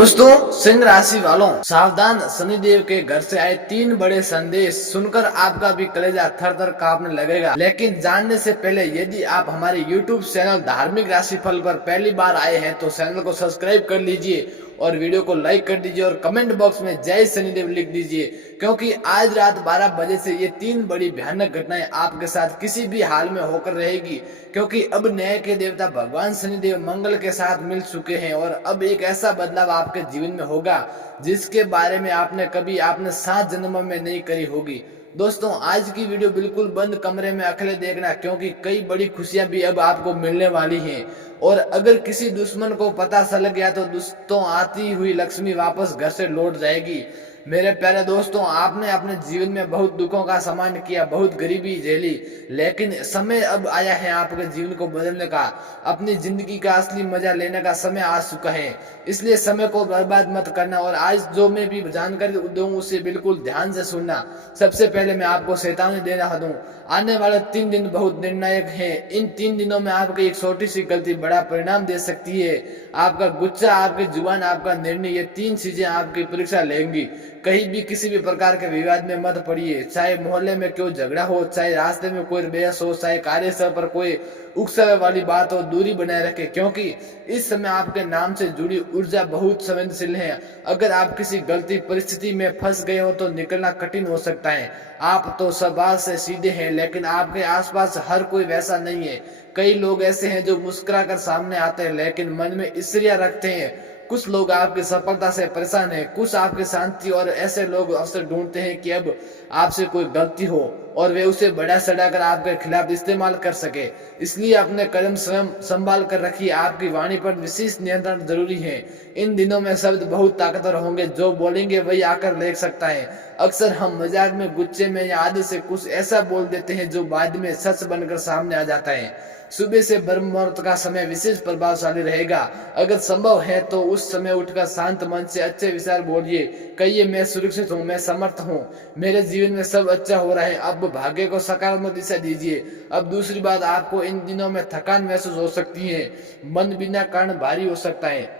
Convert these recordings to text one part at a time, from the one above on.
दोस्तों, सिंह राशि वालों, सावधान। शनिदेव के घर से आए 3 बड़े संदेश सुनकर आपका भी कलेजा थर थर कांपने लगेगा। लेकिन जानने से पहले यदि आप हमारे YouTube चैनल धार्मिक राशिफल पर पहली बार आए हैं तो चैनल को सब्सक्राइब कर लीजिए और वीडियो को लाइक कर दीजिए और कमेंट बॉक्स में जय शनिदेव लिख दीजिए, क्योंकि आज रात 12 बजे से ये 3 बड़ी भयानक घटनाएं आपके साथ किसी भी हाल में होकर रहेगी। क्योंकि अब न्याय के देवता भगवान शनिदेव मंगल के साथ मिल चुके हैं और अब एक ऐसा बदलाव आपके जीवन में होगा जिसके बारे में आपने कभी 7 जन्मों में नहीं करी होगी। दोस्तों, आज की वीडियो बिल्कुल बंद कमरे में अकेले देखना, क्योंकि कई बड़ी खुशियां भी अब आपको मिलने वाली हैं। और अगर किसी दुश्मन को पता चल गया तो दोस्तों, आती हुई लक्ष्मी वापस घर से लौट जाएगी। मेरे प्यारे दोस्तों, आपने अपने जीवन में बहुत दुखों का सामना किया, बहुत गरीबी झेली, लेकिन समय अब आया है आपके जीवन को बदलने का। अपनी जिंदगी का असली मजा लेने का समय आ चुका है, इसलिए समय को बर्बाद मत करना। और आज जो मैं भी जानकारी दूं उसे बिल्कुल ध्यान से सुनना। सबसे पहले मैं आपको चेतावनी देना दूं, आने वाले 3 दिन बहुत निर्णायक हैं। इन 3 दिनों में आपकी एक छोटी सी गलती बड़ा परिणाम दे सकती है। आपका गुस्सा, आपकी जुबान, आपका निर्णय, ये 3 चीजें आपकी परीक्षा लेंगी। कहीं भी किसी भी प्रकार के विवाद में मत पड़िए, चाहे मोहल्ले में कोई झगड़ा हो, चाहे रास्ते में कोई बहस हो, चाहे कार्यस्थल पर कोई उकसावे वाली बात हो, दूरी बनाए रखें, क्योंकि इस समय आपके नाम से जुड़ी ऊर्जा बहुत संवेदनशील है। अगर आप किसी गलती परिस्थिति में फंस गए हो तो निकलना कठिन हो सकता है। आप तो स्वभाव से सीधे हैं, लेकिन आपके आसपास हर कोई वैसा नहीं है। कई लोग ऐसे हैं जो मुस्कुरा कर सामने आते हैं लेकिन मन में ईर्ष्या रखते हैं। कुछ लोग आपकी सफलता से परेशान हैं, कुछ आपकी शांति, और ऐसे लोग अवसर ढूंढते हैं कि अब आपसे कोई गलती हो और वे उसे बढ़ा चढ़ाकर आपके खिलाफ इस्तेमाल कर सके। इसलिए अपने कदम स्वयं संभाल कर रखिए। आपकी वाणी पर विशेष नियंत्रण जरूरी है। इन दिनों में शब्द बहुत ताकतवर होंगे, जो बोलेंगे वही आकर ले सकता है। अक्सर हम मजाक में, गुस्से में या आदत से कुछ ऐसा बोल देते हैं जो बाद में सच बनकर सामने आ जाता है। सुबह से ब्रह्म मुहूर्त का समय विशेष प्रभावशाली रहेगा। अगर संभव है तो उस समय उठकर शांत मन से अच्छे विचार बोलिए। कहिए, मैं सुरक्षित हूँ, मैं समर्थ हूँ, मेरे जीवन में सब अच्छा हो रहा है। अब भाग्य को सकारात्मक दिशा दीजिए। अब दूसरी बात, आपको इन दिनों में थकान महसूस हो सकती है, मन बिना कारण भारी हो सकता है,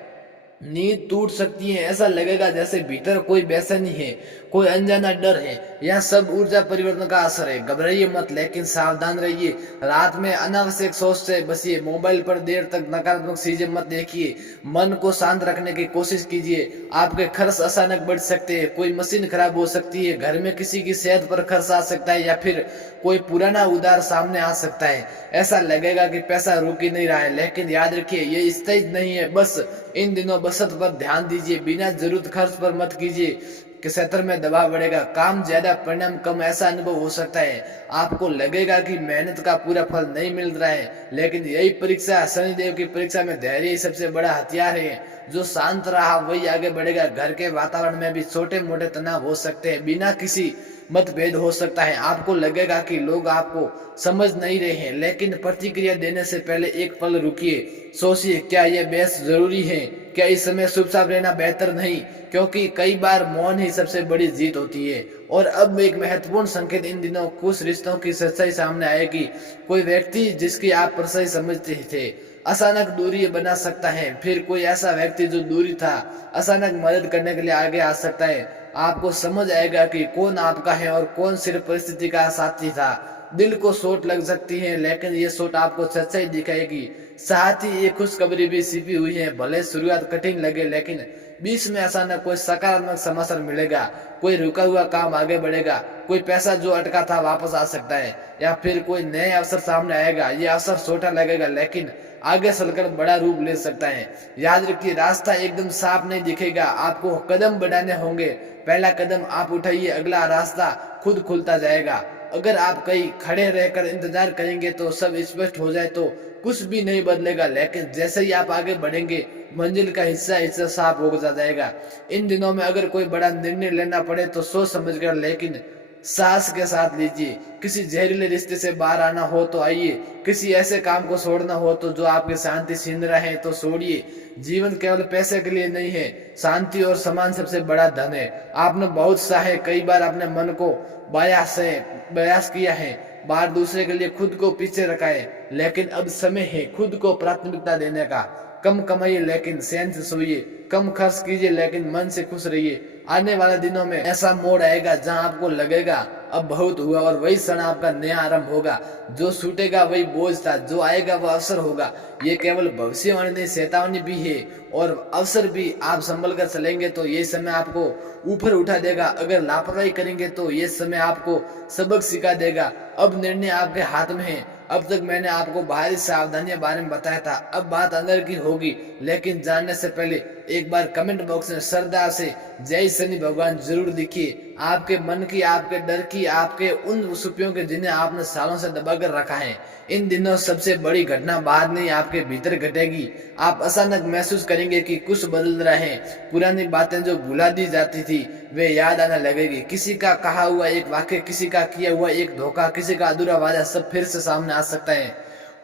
नींद टूट सकती है, ऐसा लगेगा जैसे भीतर कोई बेचैनी है, कोई अनजाना डर है। यह सब ऊर्जा परिवर्तन का असर है। घबराइए मत, लेकिन सावधान रहिए। रात में अनावश्यक सोच से बचिए, मोबाइल पर देर तक नकारात्मक चीजें मत देखिए, मन को शांत रखने की कोशिश कीजिए। आपके खर्च अचानक बढ़ सकते हैं, कोई मशीन खराब हो सकती है, घर में किसी की सेहत पर खर्च आ सकता है, या फिर कोई पुराना उधार सामने आ सकता है। ऐसा लगेगा कि पैसा रुक ही नहीं रहा है, लेकिन याद रखिए ये स्थायी नहीं है। बस इन दिनों बचत पर ध्यान दीजिए, बिना जरूरत खर्च पर मत कीजिए कि क्षेत्र में दबाव बढ़ेगा, काम ज्यादा परिणाम कम, ऐसा अनुभव हो सकता है। आपको लगेगा कि मेहनत का पूरा फल नहीं मिल रहा है, लेकिन यही परीक्षा, शनिदेव की परीक्षा में धैर्य ही सबसे बड़ा हथियार है। जो शांत रहा वही आगे बढ़ेगा। घर के वातावरण में भी छोटे मोटे तनाव हो सकते हैं, बिना किसी मतभेद हो सकता है। आपको लगेगा कि लोग आपको समझ नहीं रहे हैं, लेकिन प्रतिक्रिया देने से पहले एक पल रुकिए, सोचिए, क्या यह बहस जरूरी है? क्या इस समय चुपचाप रहना बेहतर नहीं? क्योंकि कई बार मौन ही सबसे बड़ी जीत होती है। और अब एक महत्वपूर्ण संकेत, इन दिनों कुछ रिश्तों की सच्चाई सामने आएगी। कोई व्यक्ति जिसकी आप पर सही समझते थे अचानक दूरी बना सकता है, फिर कोई ऐसा व्यक्ति जो दूरी था अचानक मदद करने के लिए आगे आ सकता है। आपको समझ आएगा कि कौन आपका है और कौन सिर्फ परिस्थिति का साथी था। दिल को चोट लग सकती है, लेकिन ये चोट आपको सच्चाई दिखाएगी। साथ ही ये खुशखबरी भी छिपी हुई है। भले शुरुआत कठिन लगे, लेकिन बीच में अचानक कोई सकारात्मक समाचार मिलेगा, कोई रुका हुआ काम आगे बढ़ेगा, कोई पैसा जो अटका था वापस आ सकता है, या फिर कोई नए अवसर सामने आएगा। ये अवसर छोटा लगेगा, लेकिन आगे चलकर बड़ा रूप ले सकता है। याद रखिए, रास्ता एकदम साफ नहीं दिखेगा, आपको कदम बढ़ाने होंगे। पहला कदम आप उठाइए, अगला रास्ता खुद खुलता जाएगा। अगर आप कहीं खड़े रहकर इंतजार करेंगे तो सब स्पष्ट हो जाए तो कुछ भी नहीं बदलेगा, लेकिन जैसे ही आप आगे बढ़ेंगे मंजिल का हिस्सा हिस्सा साफ हो जाएगा। इन दिनों में अगर कोई बड़ा निर्णय लेना पड़े तो सोच समझकर, लेकिन साहस के साथ लीजिए। किसी जहरीले रिश्ते से बाहर आना हो तो आइए, किसी ऐसे काम को छोड़ना हो तो जो आपकी शांति छीन रहा है तो छोड़िए। जीवन केवल पैसे के लिए नहीं है, शांति और सम्मान सबसे बड़ा धन है। आपने बहुत सा है, कई बार अपने मन को बयास किया है, बार दूसरे के लिए खुद को पीछे रखा है, लेकिन अब समय है खुद को प्राथमिकता देने का। कम कमाइए लेकिन चैन से सोइए, कम खर्च कीजिए लेकिन मन से खुश रहिए। आने वाले दिनों में ऐसा मोड़ आएगा जहां आपको लगेगा अब बहुत हुआ, और वही क्षण आपका नया आरंभ होगा। जो छूटेगा वही बोझ था, जो आएगा वह अवसर होगा। ये केवल भविष्यवाणी नहीं, चेतावनी भी है और अवसर भी। आप संभल कर चलेंगे तो ये समय आपको ऊपर उठा देगा, अगर लापरवाही करेंगे तो ये समय आपको सबक सिखा देगा। अब निर्णय आपके हाथ में है। अब तक मैंने आपको बाहरी सावधानियों बारे में बताया था, अब बात अंदर की होगी। लेकिन जानने से पहले एक बार कमेंट बॉक्स में श्रद्धा से जय शनि भगवान जरूर लिखिए। आपके मन की, आपके डर की, आपके उन सुपियों के जिन्हें आपने सालों से दबाकर रखा है। इन दिनों सबसे बड़ी घटना बाहर नहीं, आपके भीतर घटेगी। आप अचानक महसूस करेंगे कि कुछ बदल रहे हैं। पुरानी बातें जो भुला दी जाती थी वे याद आने लगेगी। किसी का कहा हुआ एक वाक्य, किसी का किया हुआ एक धोखा, किसी का अधूरा वादा, सब फिर से सामने आ सकता है।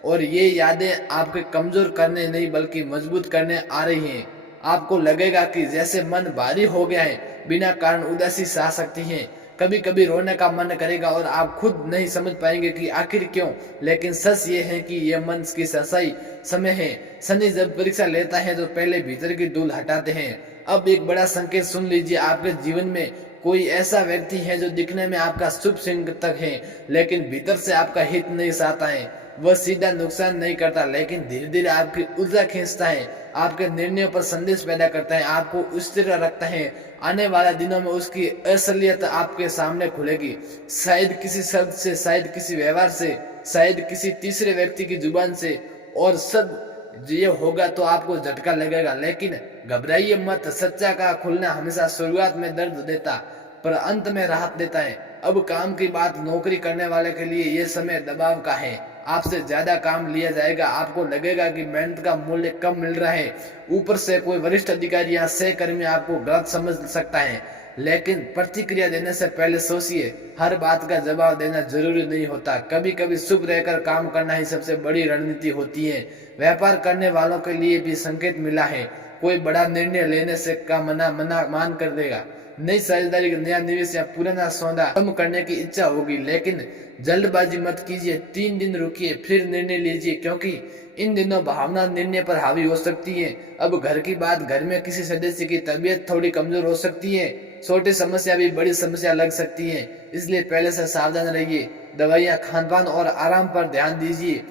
और ये यादें आपके कमजोर करने नहीं बल्कि मजबूत करने आ रही हैं। आपको लगेगा कि जैसे मन भारी हो गया है, बिना कारण उदासी सा सकती है। कभी कभी रोने का मन करेगा और आप खुद नहीं समझ पाएंगे कि आखिर क्यों। लेकिन सच ये है कि यह मन की सच्चाई समय है। शनि जब परीक्षा लेता है तो पहले भीतर की धूल हटाते हैं। अब एक बड़ा संकेत सुन लीजिए, आपके जीवन में कोई ऐसा व्यक्ति है जो दिखने में आपका शुभ चिंतक है, लेकिन भीतर से आपका हित नहीं चाहता है। वह सीधा नुकसान नहीं करता लेकिन धीरे धीरे आपकी ऊर्जा खींचता है, आपके निर्णयों पर संदेश पैदा करता है, आपको स्थिर रखता है। आने वाले दिनों में उसकी असलियत आपके सामने खुलेगी, शायद किसी शब्द से, शायद किसी व्यवहार से, शायद किसी तीसरे व्यक्ति की जुबान से। और सब ये होगा तो आपको झटका लगेगा, लेकिन घबराइए मत। सच्चा का खुलना हमेशा शुरुआत में दर्द देता पर अंत में राहत देता है। अब काम की बात, नौकरी करने वाले के लिए ये समय दबाव का है। आपसे ज्यादा काम लिया जाएगा, आपको लगेगा कि मेहनत का मूल्य कम मिल रहा है। ऊपर से कोई वरिष्ठ अधिकारी या सहकर्मी आपको गलत समझ सकता है, लेकिन प्रतिक्रिया देने से पहले सोचिए। हर बात का जवाब देना जरूरी नहीं होता, कभी कभी चुप रहकर काम करना ही सबसे बड़ी रणनीति होती है। व्यापार करने वालों के लिए भी संकेत मिला है, कोई बड़ा निर्णय लेने से का मना मान कर देगा। नई साझेदारी, नया निवेश या पुराना सौदा कम करने की इच्छा होगी, लेकिन जल्दबाजी मत कीजिए। 3 दिन रुकिए फिर निर्णय लीजिए, क्योंकि इन दिनों भावना निर्णय पर हावी हो सकती है। अब घर की बात, घर में किसी सदस्य की तबीयत थोड़ी कमजोर हो सकती है, छोटी समस्या भी बड़ी समस्या लग सकती है, इसलिए पहले से सावधान रहिए। दवाइयाँ, खानपान और आराम पर ध्यान दीजिए,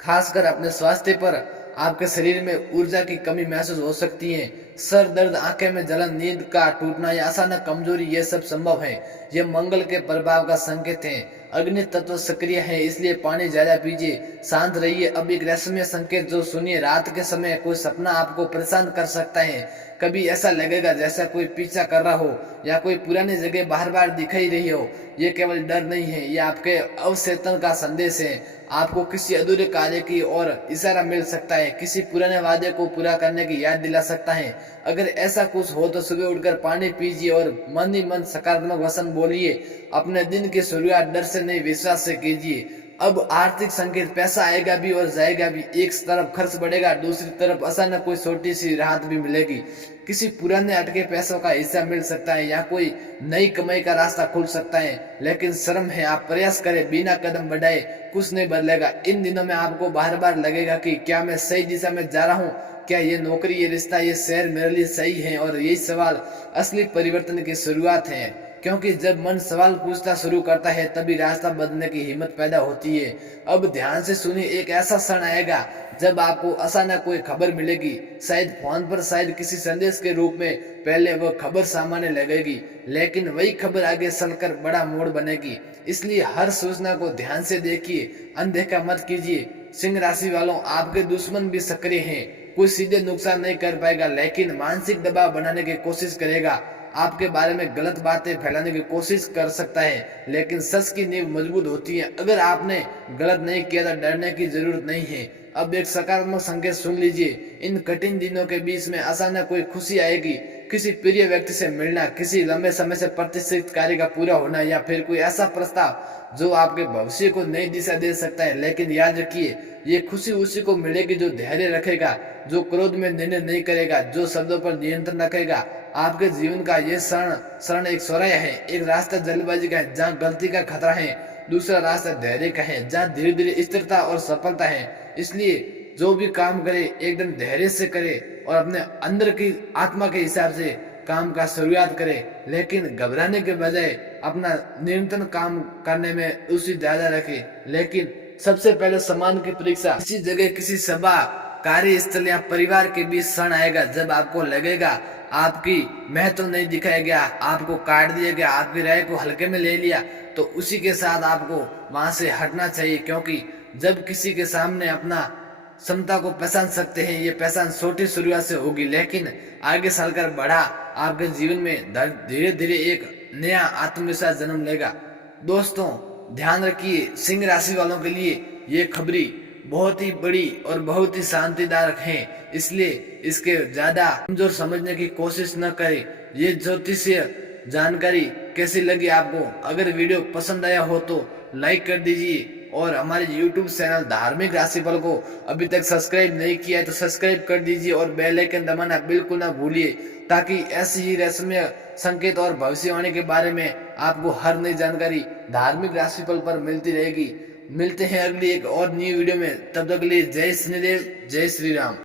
खासकर अपने स्वास्थ्य पर। आपके शरीर में ऊर्जा की कमी महसूस हो सकती है, सर दर्द, आंखें में जलन, नींद का टूटना या अचानक कमजोरी, ये सब संभव है। ये मंगल के प्रभाव का संकेत है। अग्नि तत्व सक्रिय है, इसलिए पानी ज्यादा पीजिए, शांत रहिए। अब एक रहस्यमय संकेत जो सुनिए, रात के समय कोई सपना आपको परेशान कर सकता है। कभी ऐसा लगेगा जैसा कोई पीछा कर रहा हो या कोई पुरानी जगह बार बार दिखाई रही हो। ये केवल डर नहीं है, ये आपके अवचेतन का संदेश है। आपको किसी अधूरे कार्य की ओर इशारा मिल सकता है, किसी पुराने वादे को पूरा करने की याद दिला सकता है। अगर ऐसा कुछ हो तो सुबह उठकर पानी पीजिए और मन ही मन सकारात्मक वचन बोलिए। अपने दिन की शुरुआत डर से नहीं, विश्वास से कीजिए। अब आर्थिक संकेत, पैसा आएगा भी और जाएगा भी। एक तरफ खर्च बढ़ेगा, दूसरी तरफ अचानक कोई छोटी सी राहत भी मिलेगी। किसी पुराने अटके पैसों का हिस्सा मिल सकता है या कोई नई कमाई का रास्ता खुल सकता है। लेकिन शर्म है, आप प्रयास करें बिना कदम बढ़ाए कुछ नहीं बदलेगा। इन दिनों में आपको बार बार लगेगा कि क्या मैं सही दिशा में जा रहा हूँ, क्या ये नौकरी, ये रिश्ता, ये शहर मेरे लिए सही है। और यही सवाल असली परिवर्तन की शुरुआत है, क्योंकि जब मन सवाल पूछना शुरू करता है तभी रास्ता बदलने की हिम्मत पैदा होती है। अब ध्यान से सुनिए, एक ऐसा क्षण आएगा जब आपको अचानक कोई खबर मिलेगी, शायद फोन पर, शायद किसी संदेश के रूप में। पहले वह खबर सामान्य लगेगी, लेकिन वही खबर आगे चलकर बड़ा मोड़ बनेगी। इसलिए हर सूचना को ध्यान से देखिए, अनदेखा मत कीजिए। सिंह राशि वालों, आपके दुश्मन भी सक्रिय हैं। कोई सीधे नुकसान नहीं कर पाएगा, लेकिन मानसिक दबाव बनाने की कोशिश करेगा। आपके बारे में गलत बातें फैलाने की कोशिश कर सकता है, लेकिन सच की नींव मजबूत होती है। अगर आपने गलत नहीं किया तो डरने की जरूरत नहीं है। अब एक सकारात्मक संकेत सुन लीजिए, इन कठिन दिनों के बीच में अचानक कोई खुशी आएगी। किसी प्रिय व्यक्ति से मिलना, किसी लंबे समय से प्रतीक्षित कार्य का पूरा होना, या फिर कोई ऐसा प्रस्ताव जो आपके भविष्य को नई दिशा दे सकता है। लेकिन याद रखिए, ये खुशी उसी को मिलेगी जो धैर्य रखेगा, जो क्रोध में निर्णय नहीं करेगा, जो शब्दों पर नियंत्रण रखेगा। आपके जीवन का ये क्षण एक चौराहा है। एक रास्ता जल्दबाजी का है जहाँ गलती का खतरा है, दूसरा रास्ता धैर्य का है जहाँ धीरे धीरे स्थिरता और सफलता है। इसलिए जो भी काम करे एकदम धैर्य से करे और अपने अंदर की आत्मा के हिसाब से काम का शुरुआत करे, लेकिन घबराने के बजाय अपना निरंतर काम करने में रुचि ज्यादा रखे। लेकिन सबसे पहले सम्मान की परीक्षा किसी जगह, किसी सभा, कार्यस्थल या परिवार के बीच क्षण आएगा जब आपको लगेगा आपकी महत्व नहीं दिखाया गया, आपको काट दिया गया, आपकी राय को हल्के में ले लिया, तो उसी के साथ आपको वहां से हटना चाहिए। क्योंकि जब किसी के सामने अपना क्षमता को पहचान सकते हैं, ये पहचान छोटी शुरुआत से होगी, लेकिन आगे चलकर बढ़ा आपके जीवन में धीरे धीरे एक नया आत्मविश्वास जन्म लेगा। दोस्तों ध्यान रखिए, सिंह राशि वालों के लिए ये खबरी बहुत ही बड़ी और बहुत ही शांतिदायक है, इसलिए इसके ज्यादा कमजोर समझने की कोशिश न करें। ये ज्योतिषीय जानकारी कैसी लगी आपको? अगर वीडियो पसंद आया हो तो लाइक कर दीजिए और हमारे YouTube चैनल धार्मिक राशिफल को अभी तक सब्सक्राइब नहीं किया है तो सब्सक्राइब कर दीजिए और बेल आइकन दबाना बिल्कुल ना भूलिए, ताकि ऐसी ही रहस्यमय संकेत और भविष्यवाणी के बारे में आपको हर नई जानकारी धार्मिक राशिफल पर मिलती रहेगी। मिलते हैं अगली एक और न्यू वीडियो में, तब तक के लिए जय श्रीदेव, जय श्री राम।